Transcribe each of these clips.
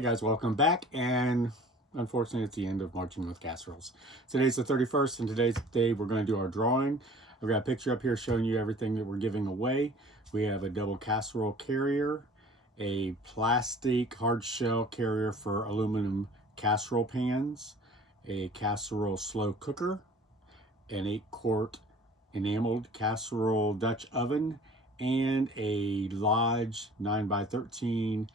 Hey guys, welcome back, and unfortunately it's the end of Marching with Casseroles. Today's the 31st, and today's the day we're going to do our drawing. I've got a picture up here showing you everything that we're giving away. We have a double casserole carrier, a plastic hard shell carrier for aluminum casserole pans, a casserole slow cooker, an 8-quart enameled casserole Dutch oven, and a Lodge 9x13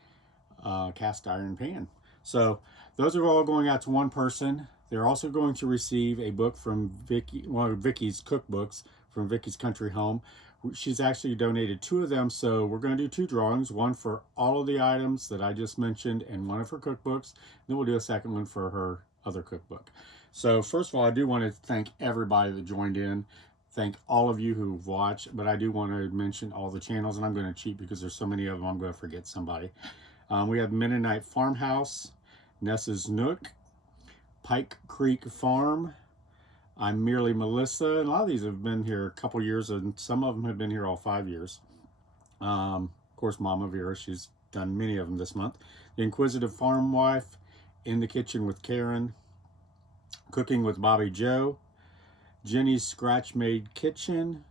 cast iron pan. So those are all going out to one person. They're also going to receive a book from Vicky, one of Vicky's cookbooks from Vicky's Country Home. She's actually donated 2 of them, so we're going to do 2 drawings, one for all of the items that I just mentioned and one of her cookbooks. Then we'll do a second one for her other cookbook. So first of all, I do want to thank everybody that joined in. Thank all of you who've watched, but I do want to mention all the channels, and I'm going to cheat because there's so many of them, I'm going to forget somebody. We have Mennonite Farmhouse, Nessa's Nook, Pike Creek Farm, I'm Merely Melissa, and a lot of these have been here a couple years, and some of them have been here all 5 years. Of course, Mama Vera, she's done many of them this month. The Inquisitive Farm Wife, In the Kitchen with Karen, Cooking with Bobby Joe, Jenny's Scratch Made Kitchen,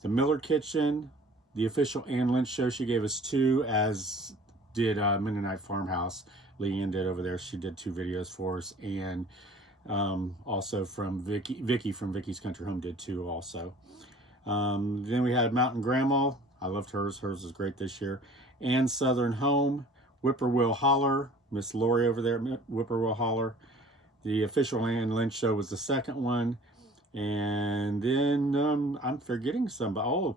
The Miller Kitchen, The Official Ann Lynch Show. She gave us 2, as did Mennonite Farmhouse. Leanne did over there. She did 2 videos for us, and also from Vicky from Vicky's Country Home did 2 also. Then we had Mountain Grandma. I loved hers. Hers was great this year. And Southern Home, Whippoorwill Holler, Miss Lori over there at Whippoorwill Holler. The Official Ann Lynch Show was the second one. And then I'm forgetting somebody. Oh,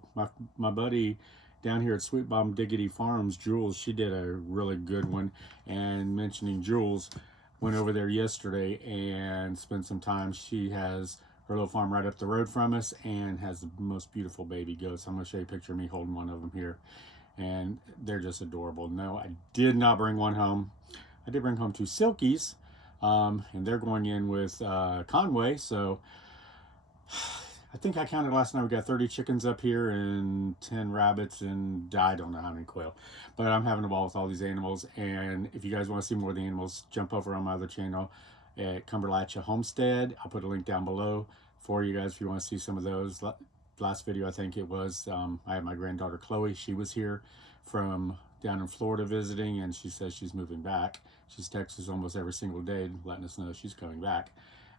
my buddy down here at Sweet Bomb Diggity Farms, Jules, she did a really good one. And mentioning Jules, went over there yesterday and spent some time. She has her little farm right up the road from us and has the most beautiful baby goats. I'm going to show you a picture of me holding one of them here. And they're just adorable. No, I did not bring one home. I did bring home 2 Silkies, and they're going in with Conway. So I think I counted last night. We got 30 chickens up here and 10 rabbits, and I don't know how many quail. But I'm having a ball with all these animals. And if you guys want to see more of the animals, jump over on my other channel at Cumberlachia Homestead. I'll put a link down below for you guys if you want to see some of those. Last video, I think it was, I had my granddaughter Chloe. She was here from down in Florida visiting, and she says she's moving back. She's texts us almost every single day letting us know she's coming back.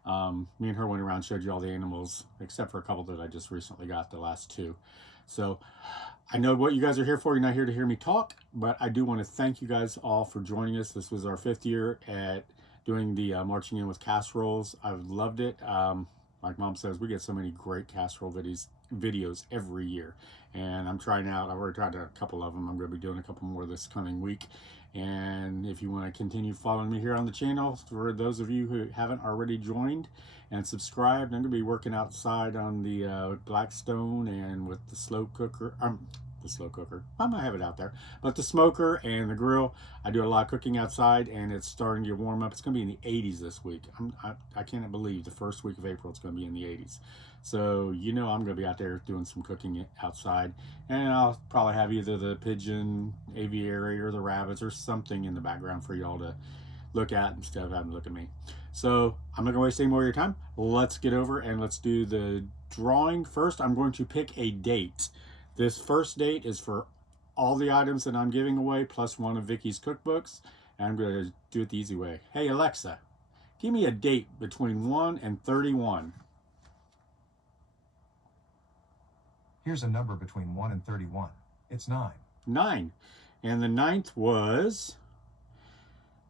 Me and her went around, showed you all the animals, except for a couple that I just recently got, the last 2. So I know what you guys are here for. You're not here to hear me talk, but I do want to thank you guys all for joining us. This was our 5th year at doing the Marching In with Casseroles. I've loved it. Like Mom says, we get so many great casserole videos every year, and I'm trying out. I've already tried a couple of them. I'm going to be doing a couple more this coming week. And if you want to continue following me here on the channel, for those of you who haven't already joined and subscribed, I'm going to be working outside on the Blackstone and with the slow cooker. I might have it out there, but the smoker and the grill. I do a lot of cooking outside, and it's starting to get warm up. It's going to be in the 80s this week. I can't believe the first week of April it's going to be in the 80s. So you know I'm going to be out there doing some cooking outside, and I'll probably have either the pigeon aviary or the rabbits or something in the background for y'all to look at instead of having to look at me. So I'm not going to waste any more of your time. Let's get over and let's do the drawing. First, I'm going to pick a date. This first date is for all the items that I'm giving away, plus one of Vicky's cookbooks. And I'm going to do it the easy way. Hey, Alexa, give me a date between 1 and 31. Here's a number between 1 and 31. It's 9. 9. And the 9th was,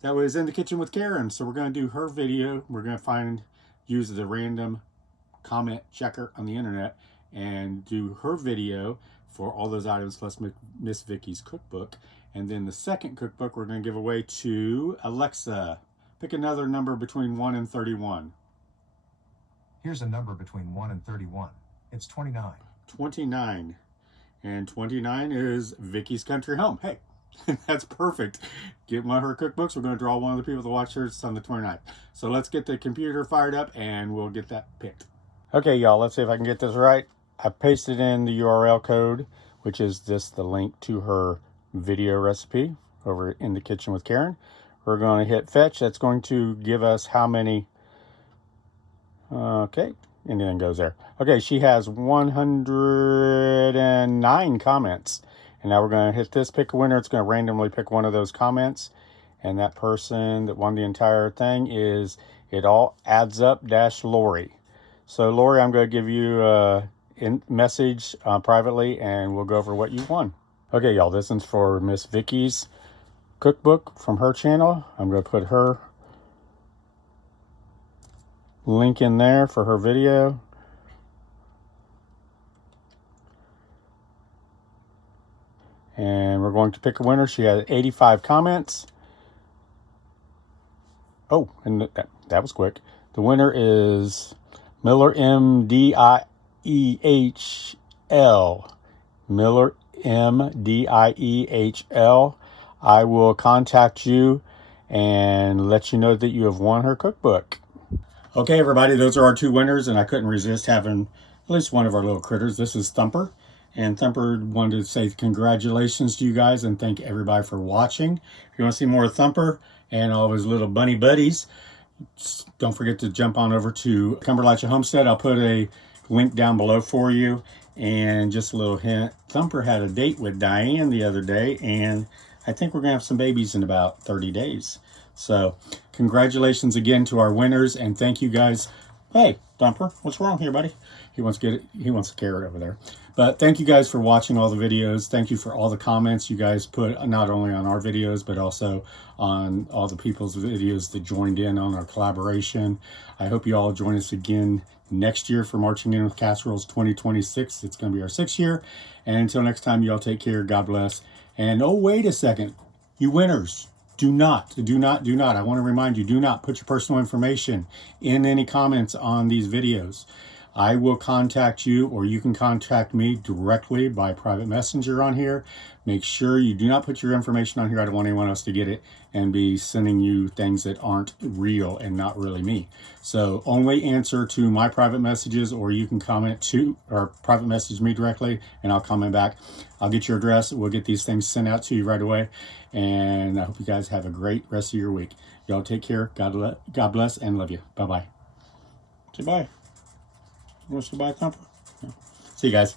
that was In the Kitchen with Karen. So we're going to do her video. We're going to use the random comment checker on the internet and do her video for all those items plus Miss Vicky's cookbook. And then the second cookbook we're going to give away to Alexa. Pick another number between 1 and 31. Here's a number between 1 and 31. It's 29. 29. And 29 is Vicky's Country Home. Hey, that's perfect. Get one of her cookbooks. We're going to draw one of the people that watch hers on the 29th. So let's get the computer fired up and we'll get that picked. Okay, y'all, let's see if I can get this right. I pasted in the URL code, which is just the link to her video recipe over in the kitchen with Karen. We're going to hit fetch. That's going to give us how many. Okay, anything goes there. Okay, she has 109 comments. And now we're going to hit this, pick a winner. It's going to randomly pick one of those comments. And that person that won the entire thing is It All Adds Up - Lori. So Lori, I'm going to give you a message privately, and we'll go over what you won. Okay, y'all, this is for Miss Vicky's cookbook from her channel. I'm going to put her link in there for her video. And we're going to pick a winner. She had 85 comments. Oh, and that was quick. The winner is Miller MDIEHL. Miller MDIEHL. I will contact you and let you know that you have won her cookbook. Okay, everybody, those are our two winners, and I couldn't resist having at least one of our little critters. This is Thumper. And Thumper wanted to say congratulations to you guys and thank everybody for watching. If you want to see more of Thumper and all of his little bunny buddies, don't forget to jump on over to Cumberlachia Homestead. I'll put a link down below for you. And just a little hint, Thumper had a date with Diane the other day, and I think we're going to have some babies in about 30 days. So congratulations again to our winners, and thank you guys. Hey, Thumper, what's wrong here, buddy? He wants a carrot over there. But thank you guys for watching all the videos. Thank you for all the comments you guys put, not only on our videos, but also on all the people's videos that joined in on our collaboration. I hope you all join us again next year for Marching In with Casseroles 2026. It's going to be our 6th year. And until next time, you all take care. God bless. And oh, wait a second. You winners, do not. I want to remind you, do not put your personal information in any comments on these videos. I will contact you, or you can contact me directly by private messenger on here. Make sure you do not put your information on here. I don't want anyone else to get it and be sending you things that aren't real and not really me. So only answer to my private messages, or you can comment to or private message me directly and I'll comment back. I'll get your address. We'll get these things sent out to you right away. And I hope you guys have a great rest of your week. Y'all take care. God bless and love you. Bye-bye. Say bye. You want to say bye, Thumper? Yeah. See you guys.